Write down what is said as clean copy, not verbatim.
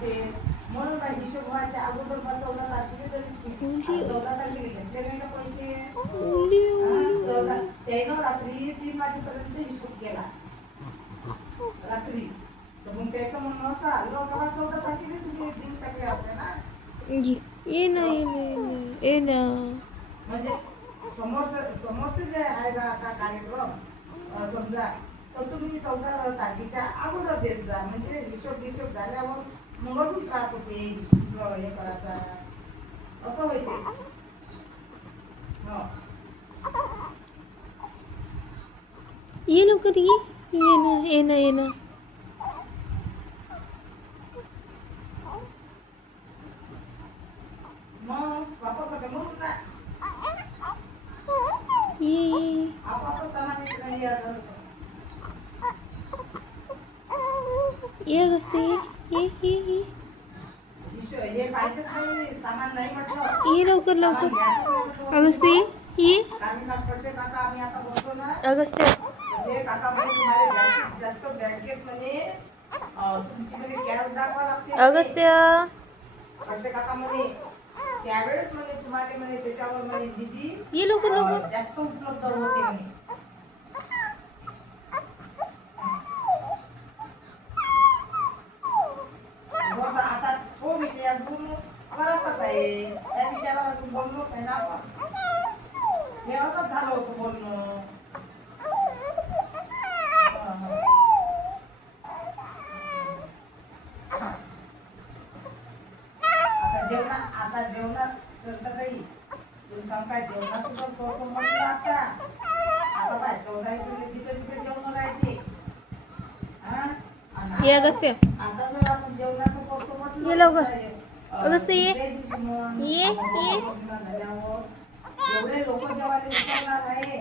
होते. म्हणून बाई हिशोब व्हायच्या अगोदर 14 तारखेला जरी 14 तारखेला घेतले नाही का पैसे, त्यानं रात्री 3 वाजेपर्यंत हिशोब केला रात्री. तर मग त्याचं म्हणणं असं लोकांना 14 तारखेला तुम्ही देऊ शकले असते ना. ये ना ये ना म्हणजे समोरचं जे आहे ना आता कार्यक्रम समजा, तर तुम्ही 14 तारखेच्या अगोदर देत जा. म्हणजे हिशोब झाल्यावर मग अजून त्रास होते हे करायचा, असं होते. ये लवकर ये ना मग बापा कडे म्हणून ना ये आपण सामान नाही आलं. ये अगस्ती ये हे पाहिजेच नाही, सामान नाही म्हटलं. ये लवकर अगस्ती ये काका आम्ही आता बसतो ना, अगस्ती ते काका म्हणे तुम्हाला जास्तीत जास्त बँकेत म्हणे तुमची म्हणे कॅश दाखवा लागते. अगस्त्य असे काका म्हणे त्यावेळेस म्हणे तुम्हाला म्हणे त्याच्यावर म्हणे निधी ये लवकर जास्त उपलब्ध होते म्हणे. आता तो विषय अजून बराचसाच आहे, त्या विषयावर अजून बोललोच नाही ना आपण. हे असंच झालं होतं बोलणं. आता जेवणात सरता काही तुम्ही सांगाय जेवणाचं पण करतो म्हटलं. आता काय 14 एप्रिल जिकडे जेवण राहायचे. ये अगस्त्य आता जर आपण जेवणाचं करतो म्हटलं, ये लवकर अगस्त्य ये झाल्यावर एवढे लोक जेवायला विचारणार आहे.